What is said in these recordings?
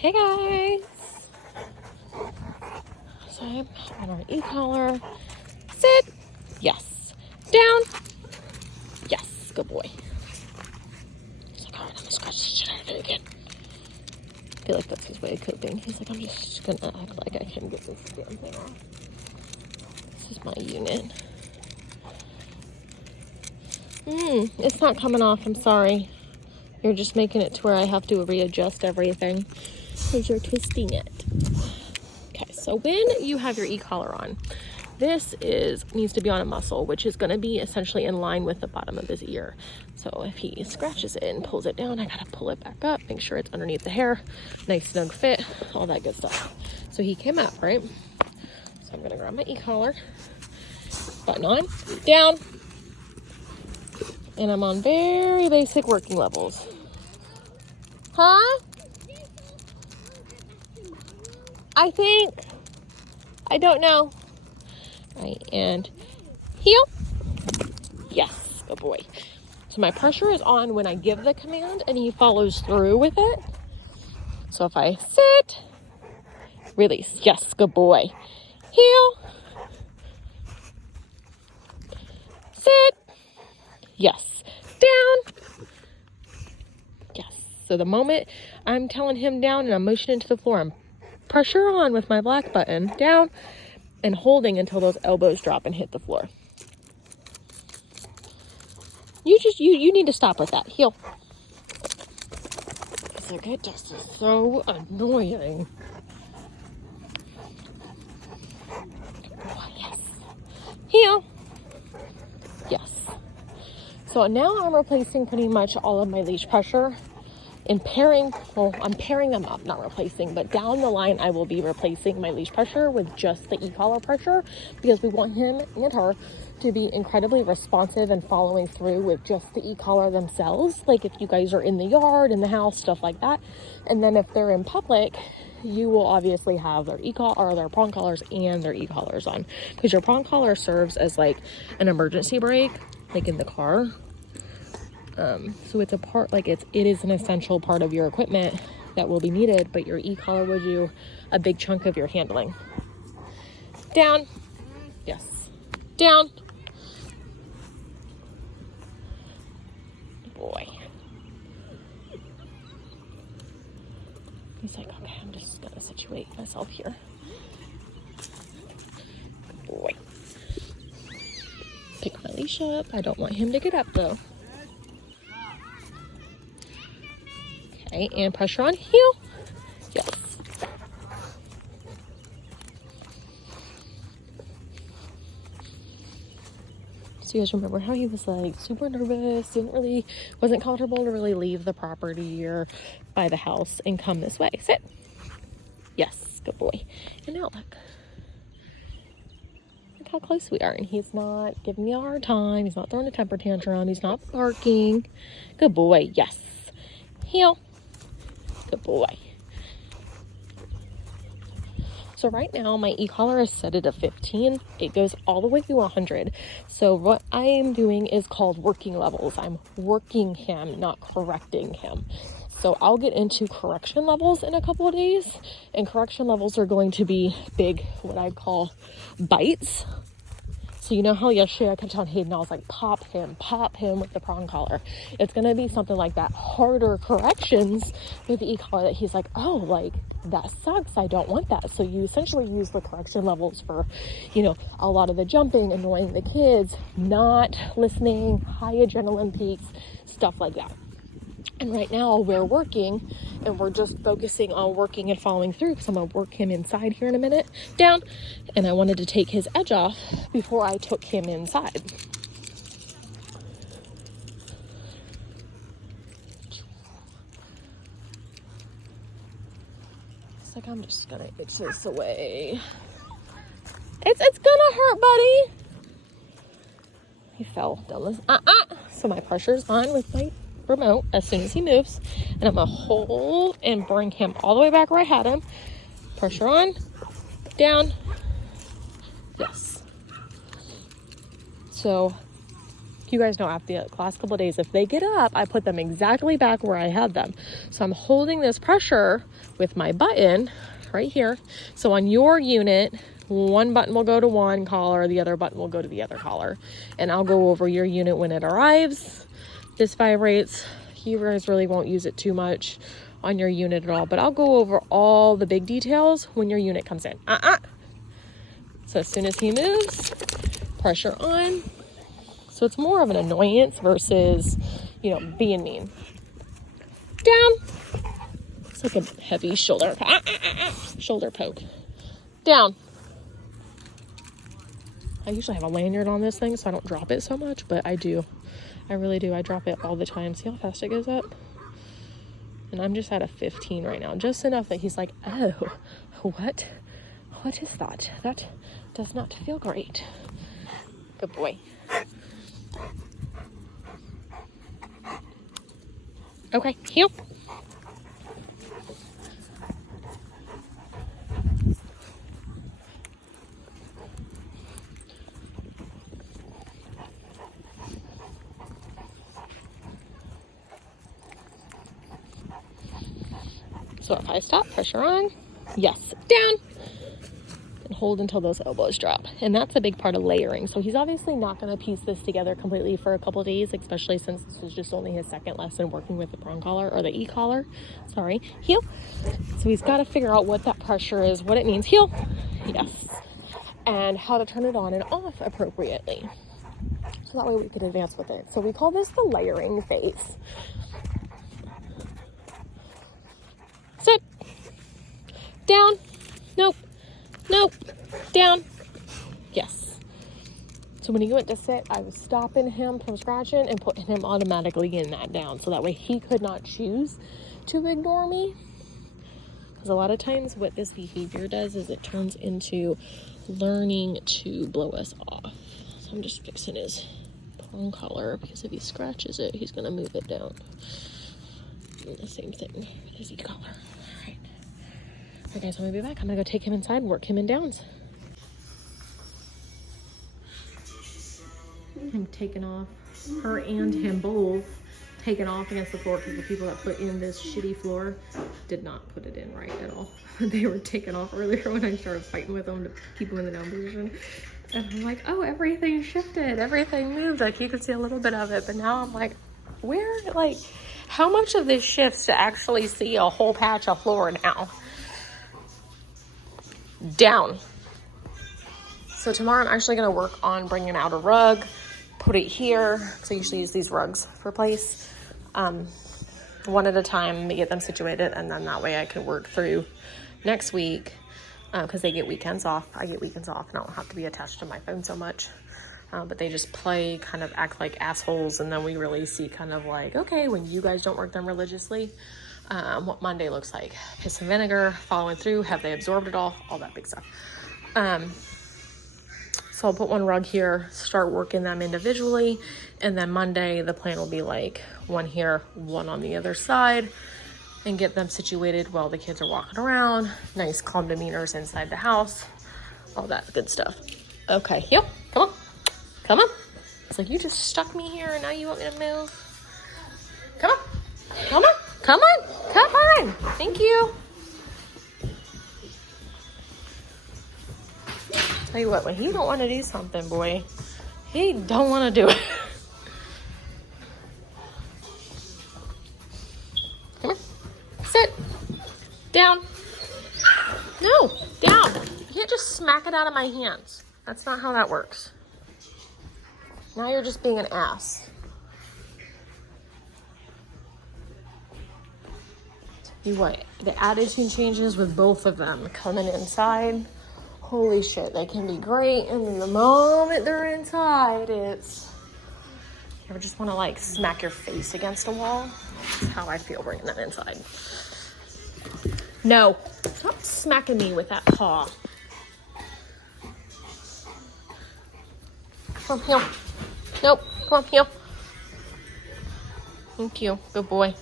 Hey guys! So I'm on our e-collar. Sit! Yes. Down! Yes. Good boy. He's like, alright, I'm gonna scratch the shit out of it again. I feel like that's his way of coping. He's like, I'm just gonna act like I can get this damn thing off. This is my unit. It's not coming off, I'm sorry. You're just making it to where I have to readjust everything because you're twisting it. Okay, so when you have your e-collar on, this needs to be on a muscle, which is going to be essentially in line with the bottom of his ear. So if he scratches it and pulls it down, I got to pull it back up, make sure it's underneath the hair, nice snug fit, all that good stuff. So he came up, right? So I'm going to grab my e-collar, button on, down, and I'm on very basic working levels. Huh? I don't know. Right, and heel. Yes, good boy. So my pressure is on when I give the command and he follows through with it. So if I sit, release. Yes, good boy. Heel. Sit. Yes. Down. Yes. So the moment I'm telling him down and I'm motioning to the floor, I'm pressure on with my black button, down, and holding until those elbows drop and hit the floor. You need to stop with that. Heel. It's like, it just is so annoying. Oh, yes. Heel. Yes. So now I'm replacing pretty much all of my leash pressure and I'm pairing them up, not replacing, but down the line I will be replacing my leash pressure with just the e-collar pressure because we want him and her to be incredibly responsive and following through with just the e-collar themselves. Like if you guys are in the yard, in the house, stuff like that. And then if they're in public, you will obviously have their e-collar or their prong collars and their e-collars on, because your prong collar serves as like an emergency brake, like in the car. So it's a part, like it is an essential part of your equipment that will be needed, but your e-collar will do a big chunk of your handling. Down. Yes. Down. Boy. He's like, okay, I'm just gonna situate myself here. Good boy. Pick my leash up. I don't want him to get up though. Okay, and pressure on heel. Yes. So you guys remember how he was like super nervous, wasn't comfortable to really leave the property or by the house and come this way. Sit. Yes, good boy. And now look how close we are. And he's not giving me a hard time. He's not throwing a temper tantrum. He's not barking. Good boy. Yes. Heel. Good boy. So right now my e-collar is set at 15. It goes all the way through 100. So what I am doing is called working levels. I'm working him, not correcting him. So I'll get into correction levels in a couple of days, and correction levels are going to be big, what I call bites. So you know how yesterday I kept on Hayden, I was like, pop him with the prong collar. It's going to be something like that, harder corrections with the e-collar that he's like, oh, like, that sucks. I don't want that. So you essentially use the correction levels for, a lot of the jumping, annoying the kids, not listening, high adrenaline peaks, stuff like that. And right now we're working and we're just focusing on working and following through, because I'm going to work him inside here in a minute. Down. And I wanted to take his edge off before I took him inside. It's like, I'm just going to itch this away. It's going to hurt, buddy. He fell down this. So my pressure's on with my remote as soon as he moves, and I'm gonna hold and bring him all the way back where I had him. Pressure on, down. Yes. So You guys know after the last couple of days, if they get up, I put them exactly back where I had them. So I'm holding this pressure with my button right here. So on your unit, one button will go to one collar, the other button will go to the other collar. And I'll go over your unit when it arrives. This vibrates. You guys really won't use it too much on your unit at all, but I'll go over all the big details when your unit comes in. So as soon as he moves, pressure on. So it's more of an annoyance versus, you know, being mean. Down. It's like a heavy shoulder poke. Down. I usually have a lanyard on this thing so I don't drop it so much, but I do. I really do. I drop it all the time. See how fast it goes up? And I'm just at a 15 right now. Just enough that he's like, oh, what? What is that? That does not feel great. Good boy. Okay, heel. So if I stop, pressure on, yes, down, and hold until those elbows drop. And that's a big part of layering. So he's obviously not going to piece this together completely for a couple days, especially since this was just only his second lesson working with the prong collar, or the e-collar, sorry, heel. So he's got to figure out what that pressure is, what it means, heel, yes, and how to turn it on and off appropriately. So that way we could advance with it. So we call this the layering phase. Sit. Down. Nope. Nope. Down. Yes. So when he went to sit, I was stopping him from scratching and putting him automatically in that down. So that way he could not choose to ignore me. Because a lot of times what this behavior does is it turns into learning to blow us off. So I'm just fixing his prong collar because if he scratches it, he's going to move it down. And the same thing with his e-collar. All right. Okay, guys, I'm going to be back. I'm going to go take him inside and work him in downs. I'm taking off, her and him both taken off against the floor because the people that put in this shitty floor did not put it in right at all. They were taken off earlier when I started fighting with them to keep them in the down position. And I'm like, oh, everything shifted, everything moved. Like you could see a little bit of it, but now I'm like, where, like, how much of this shifts to actually see a whole patch of floor now? Down. So tomorrow I'm actually going to work on bringing out a rug, put it here, because I usually use these rugs for place, one at a time to get them situated, and then that way I can work through next week, because they get weekends off. I get weekends off, and I don't have to be attached to my phone so much. But they just play, kind of act like assholes, and then we really see kind of like, okay, when you guys don't work them religiously, what Monday looks like. Piss and vinegar, following through, have they absorbed it all that big stuff. So I'll put one rug here, start working them individually, and then Monday the plan will be like one here, one on the other side, and get them situated while the kids are walking around. Nice calm demeanors inside the house, all that good stuff. Okay, yep, come on. Come on. It's like, you just stuck me here and now you want me to move? Come on. Come on. Come on. Come on. Thank you. Tell you what, when he don't want to do something, boy, he don't want to do it. Come here. Sit. Down. No. Down. You can't just smack it out of my hands. That's not how that works. Now you're just being an ass. You what? The attitude changes with both of them coming inside. Holy shit, they can be great, and then the moment they're inside, it's, you ever just want to like smack your face against a wall? That's how I feel bringing them inside. No, stop smacking me with that paw. Come on, heel. Nope, come on, heel. Thank you, good boy.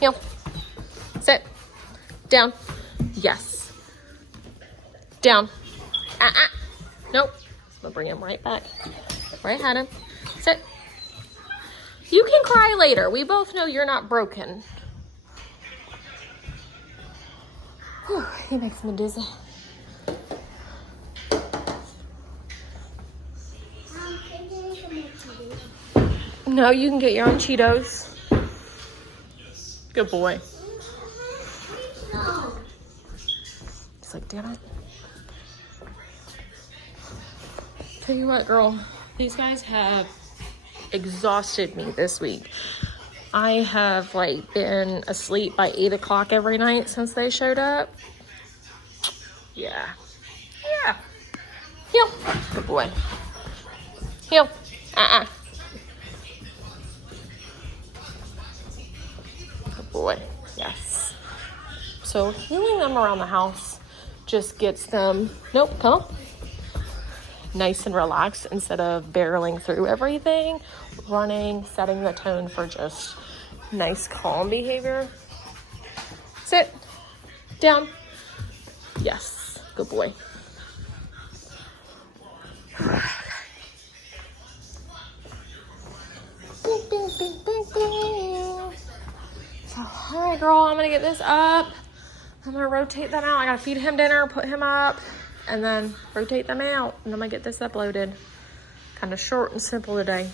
Heel. Sit. Down. Yes. Down. Nope. gonna bring him right back. Right at him. Sit. You can cry later. We both know you're not broken. Whew, he makes me dizzy. No, you can get your own Cheetos. Good boy. He's like, damn it. Tell you what, girl, these guys have exhausted me this week. I have like been asleep by 8 o'clock every night since they showed up. Yeah. Yeah. Heel. Good boy. Heel. Good boy. Yes. So wheeling them around the house just gets them, nope, come on, nice and relaxed instead of barreling through everything, running, setting the tone for just nice, calm behavior. Sit. Down. Yes. Good boy. Bing, bing, bing, bing, bing. So, all right, girl, I'm going to get this up. I'm going to rotate them out. I got to feed him dinner, put him up, and then rotate them out. And I'm going to get this uploaded. Kind of short and simple today.